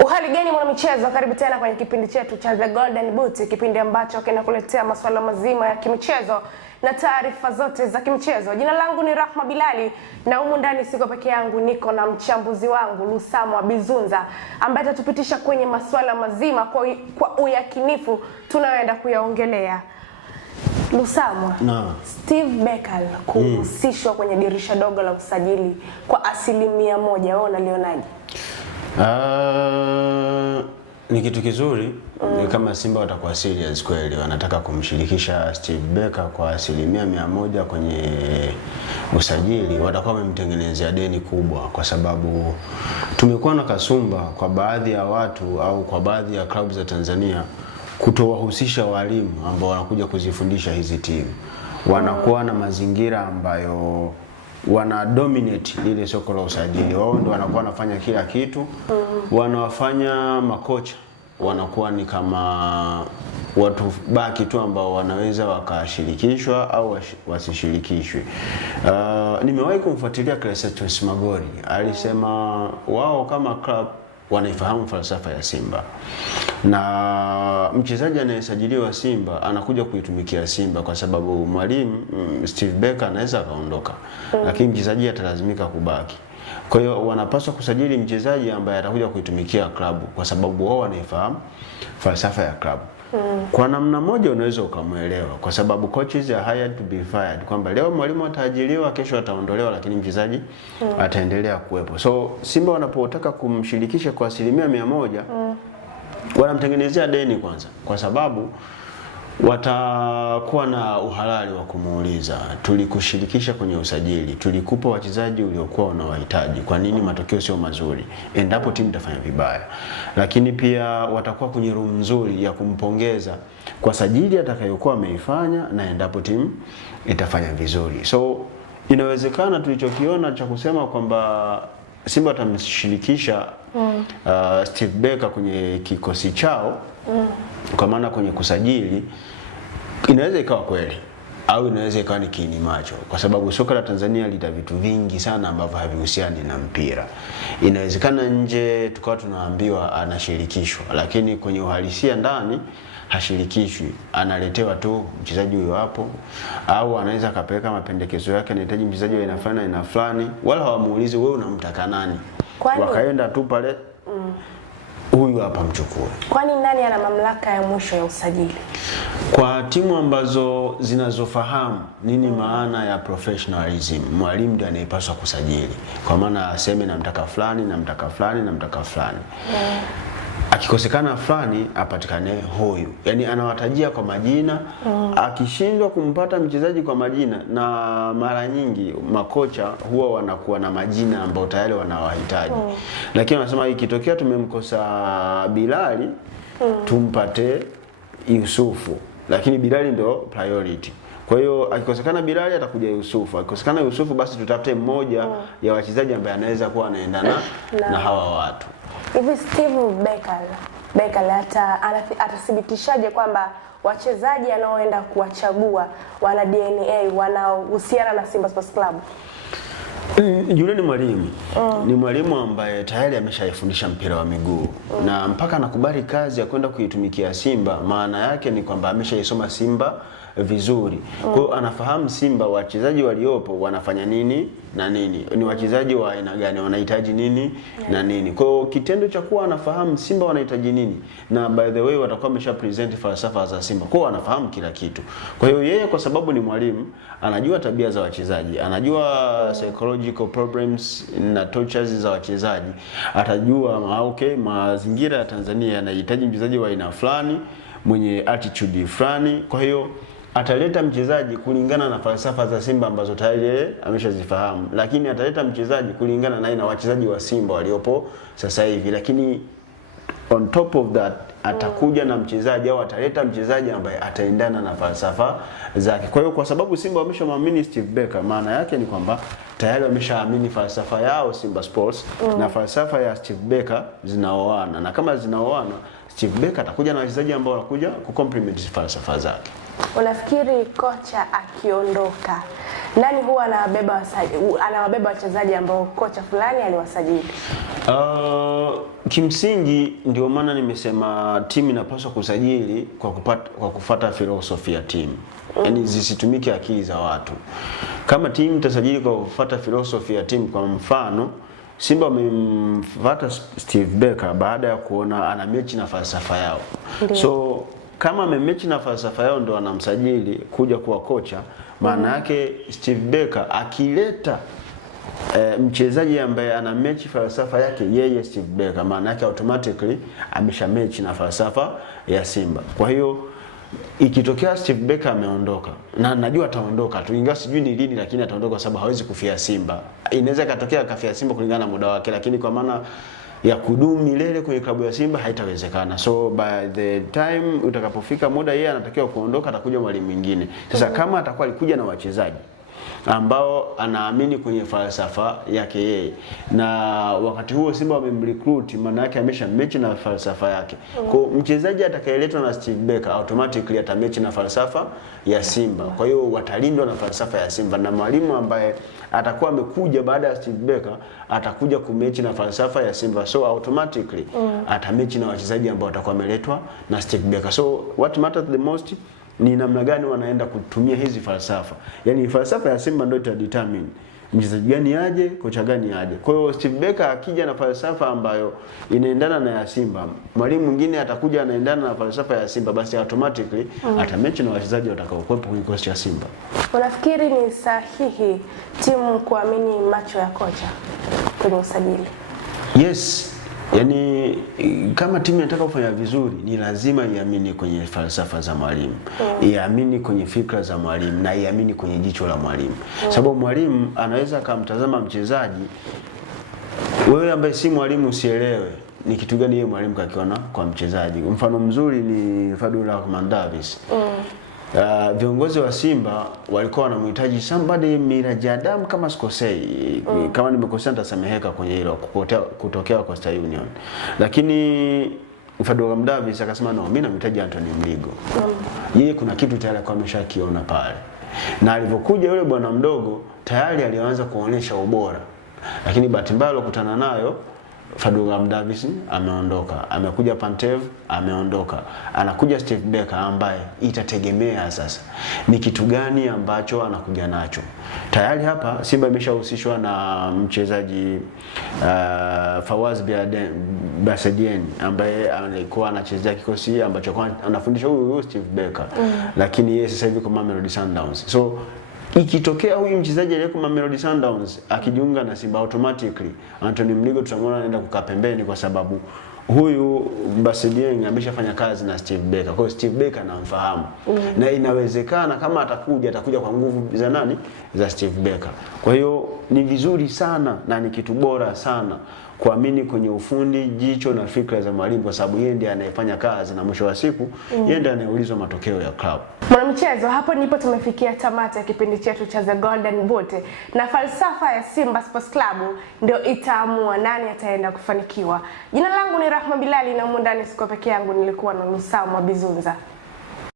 Uhali gani mwanamichezo, karibu tena kwenye kipindi chetu cha The Golden Boot, kipindi ambacho kinakuletea masuala mazima ya kimichezo na taarifa zote za kimichezo. Jina langu ni Rahma Bilali na humu ndani siko peke yangu, niko na mchambuzi wangu Lusamwa Bizunza ambaye atatupitisha kwenye masuala mazima kwa uyakinifu tunayoenda kuyaongelea. Lusamwa, Steve Becker kuhusishwa kwenye dirisha dogo la usajili kwa 100%, wewe unalionaje? Ni kitu kizuri. Kama Simba watakuwa serious kweli, wanataka kumshirikisha Steve Becker kwa 100% kwenye usajili, watakuwa wamemtengenezea deni kubwa, kwa sababu tumekuwa na kasumba kwa baadhi ya watu au kwa baadhi ya klabu za Tanzania kutowahusisha walimu ambao wanakuja kuzifundisha hizi timu. Wanakuwa na mazingira ambayo wana dominate lile soko la usajili. Wao ndio wanakuwa wanafanya kila kitu. Wanawafanya makocha wanakuwa ni kama watu baki tu ambao wanaweza wakashirikishwa au wasishirikishwe. Nimewahi kumfuatilia Clatous Magori. Alisema wao kama club wanaifahamu falsafa ya Simba, na mchezaji anayesajiliwa Simba anakuja kuitumikia Simba, kwa sababu mwalimu Steve Becker anaweza akaondoka, lakini mchezaji atalazimika kubaki. Kwa hiyo wanapaswa kusajili mchezaji ambaye atakuja kuitumikia klabu, kwa sababu wao wanaifahamu falsafa ya klabu. Kwa namna moja unaweza ukamuelewa, kwa sababu coaches are hired to be fired, kwamba leo mwalimu ataajiriwa, kesho ataondolewa, lakini mchezaji ataendelea kuwepo. So Simba wanapotaka kumshirikisha kwa 100%, wanamtengenezea deni kwanza, kwa sababu watakuwa na uhalali wa kumuuliza, tulikushirikisha kwenye usajili, tulikupa wachezaji uliokuwa unawahitaji, kwa nini matokeo sio mazuri endapo timu itafanya vibaya? Lakini pia watakuwa kwenye room nzuri ya kumpongeza kwa sajili atakayokuwa ameifanya na endapo timu itafanya vizuri. So inawezekana tulichokiona cha kusema kwamba Simba watamshirikisha Steve Becker kwenye kikosi chao, kwa maana kwenye kusajili, inaweza ikawa kweli au inaweza ikawa ni kiini macho, kwa sababu soka la Tanzania lita vitu vingi sana ambavyo havihusiani na mpira. Inawezekana nje tukawa tunaambiwa anashirikishwa, lakini kwenye uhalisia ndani hashirikishwi, analetewa tu mchezaji huyo hapo, au anaweza akapeleka mapendekezo yake, anahitaji mchezaji wa aina fulani na aina fulani, wala hawamuulizi wewe unamtaka nani. Wakaenda tu pale, huyu hapa mchukue. Kwani nani ana mamlaka ya mwisho ya usajili? Kwa timu ambazo zinazofahamu nini maana ya professionalism, mwalimu ndiye anayepaswa kusajili, kwa maana aseme namtaka fulani, namtaka fulani, namtaka fulani. Akikosekana fulani apatikane huyu, yani anawatajia kwa majina. Akishindwa kumpata mchezaji kwa majina, na mara nyingi makocha huwa wanakuwa na majina ambao tayari wanawahitaji, lakini wanasema ikitokea tumemkosa Bilali, tumpate Yusufu, lakini Bilali ndio priority. Kwa hiyo akikosekana Bilali atakuja Yusufu, akikosekana Yusufu basi tutafute mmoja ya wachezaji ambaye anaweza kuwa anaendana na hawa watu. Hivi Steve Becker atathibitishaje kwamba wachezaji anaoenda kuwachagua wana DNA wanaohusiana na Simba Sports Club? Yule ni mwalimu. Ni mwalimu ambaye tayari ameshaifundisha mpira wa miguu, na mpaka anakubali kazi ya kwenda kuitumikia Simba, maana yake ni kwamba ameshaisoma Simba vizuri. Kwa hiyo anafahamu Simba wachezaji waliopo wanafanya nini na nini, ni wachezaji wa aina gani, wanahitaji nini na nini. Kwa hiyo kitendo cha kuwa anafahamu Simba wanahitaji nini, na by the way watakuwa wamesha present falsafa za Simba, kwa hiyo anafahamu kila kitu. Kwa hiyo yeye kwa sababu ni mwalimu, anajua tabia za wachezaji, anajua psychological problems na tortures za wachezaji, atajua mazingira ya Tanzania yanahitaji mchezaji wa aina fulani mwenye attitude fulani. Kwa hiyo ataleta mchezaji kulingana na falsafa za Simba ambazo tayari ameshazifahamu, lakini ataleta mchezaji kulingana na aina wachezaji wa Simba waliopo sasa hivi. Lakini on top of that atakuja na mchezaji au ataleta mchezaji ambaye ataendana na falsafa zake. Kwa hiyo kwa sababu Simba wameshamwamini Steve Becker, maana yake ni kwamba tayari wameshaamini falsafa yao Simba Sports na falsafa ya Steve Becker zinaoana, na kama zinaoana, Steve Becker atakuja na wachezaji ambao wanakuja kucomplement falsafa zake. Unafikiri kocha akiondoka, nani huwa anawabeba wachezaji ambao kocha fulani aliwasajili? Kimsingi ndio maana nimesema timu inapaswa kusajili kwa kufuata filosofi ya timu. Yaani zisitumike akili za watu. Kama timu itasajili kwa kufuata filosofi ya timu, kwa mfano Simba wamemfuata Steve Barker baada ya kuona ana mechi na falsafa yao. Ndiyo. So kama amemechi na falsafa yao ndo anamsajili kuja kuwa kocha, maana yake Steve Barker akileta mchezaji ambaye ana mechi falsafa yake yeye Steve Barker, maana yake automatically amesha mechi na falsafa ya Simba. Kwa hiyo ikitokea Steve Barker ameondoka, na najua ataondoka tu, ingawa sijui ni lini, lakini ataondoka kwa sababu hawezi kufia Simba. Inaweza katokea akafia Simba kulingana na muda wake, lakini kwa maana ya kudumu milele kwenye klabu ya Simba haitawezekana. So by the time utakapofika muda yeye anatakiwa kuondoka, atakuja mwalimu mwingine. Sasa kama atakuwa alikuja na wachezaji ambao anaamini kwenye falsafa yake yeye, na wakati huo Simba wamemrecruit, maana yake amesha mechi na falsafa yake. Kwa mchezaji atakayeletwa na Steve Barker automatically atamechi na falsafa ya Simba. Kwa hiyo watalindwa na falsafa ya Simba, na mwalimu ambaye atakuwa amekuja baada ya Steve Barker atakuja kumechi na falsafa ya Simba. So automatically atamechi na wachezaji ambao watakuwa wameletwa na Steve Barker. So what matters the most ni namna gani wanaenda kutumia hizi falsafa. Yaani falsafa ya Simba ndio itadetermine mchezaji gani aje, kocha gani aje. Kwa hiyo Steve Barker akija na falsafa ambayo inaendana na ya Simba, mwalimu mwingine atakuja anaendana na falsafa ya Simba, basi automatically atamechi na wachezaji watakaokuwepo kwenye kikosi cha Simba. Unafikiri ni sahihi timu kuamini macho ya kocha kwenye usajili? Yes. Yaani kama timu inataka kufanya vizuri ni lazima iamini kwenye falsafa za mwalimu, iamini kwenye fikra za mwalimu, na iamini kwenye jicho la mwalimu. Sababu mwalimu anaweza kumtazama mchezaji, wewe ambaye si mwalimu usielewe ni kitu gani yeye mwalimu kakiona kwa mchezaji. Mfano mzuri ni Fadlu Davis. Viongozi wa Simba walikuwa wanamhitaji somebody Miraji Adam kama sikosei, kama nimekosea nitasameheka kwenye hilo, kutokea Coastal Union. Lakini Fadlu Davis akasema no, mimi namhitaji Anthony Mligo. Yeye kuna kitu tayari kwa ameshakiona pale. Na alipokuja yule bwana mdogo tayari alianza kuonesha ubora. Lakini bahati mbaya alokutana nayo Fadlu Davis ameondoka, amekuja Pantev ameondoka, anakuja Steve Barker ambaye itategemea sasa ni kitu gani ambacho anakuja nacho. Tayari hapa Simba imeshahusishwa na mchezaji Fawaz Basedien ambaye alikuwa anachezea kikosi ambacho anafundisha huyu Steve Barker, lakini yeye sasa hivi kwa Mamelodi Sundowns. So ikitokea huyu mchezaji aliyeko Mamelodi Sundowns akijiunga na Simba, automatically Anthony Mligo tutamwona anaenda kukaa pembeni, kwa sababu huyu Basedien ameshafanya kazi na Steve Barker. Kwa hiyo Steve Barker anamfahamu. Na inawezekana kama atakuja kwa nguvu za nani? Za Steve Barker. Kwa hiyo ni vizuri sana na ni kitu bora sana kuamini kwenye ufundi, jicho na fikra za mwalimu, kwa sababu yeye ndiye anayefanya kazi na mwisho wa siku yeye ndiye anayeulizwa matokeo ya club. Mwanamchezo, hapo ndipo tumefikia tamati ya kipindi chetu cha The Golden Boot, na falsafa ya Simba Sports Club ndio itaamua nani ataenda kufanikiwa. Jina langu ni Rahma Bilali, na humu ndani siko peke yangu, nilikuwa na Lusama Bizunza.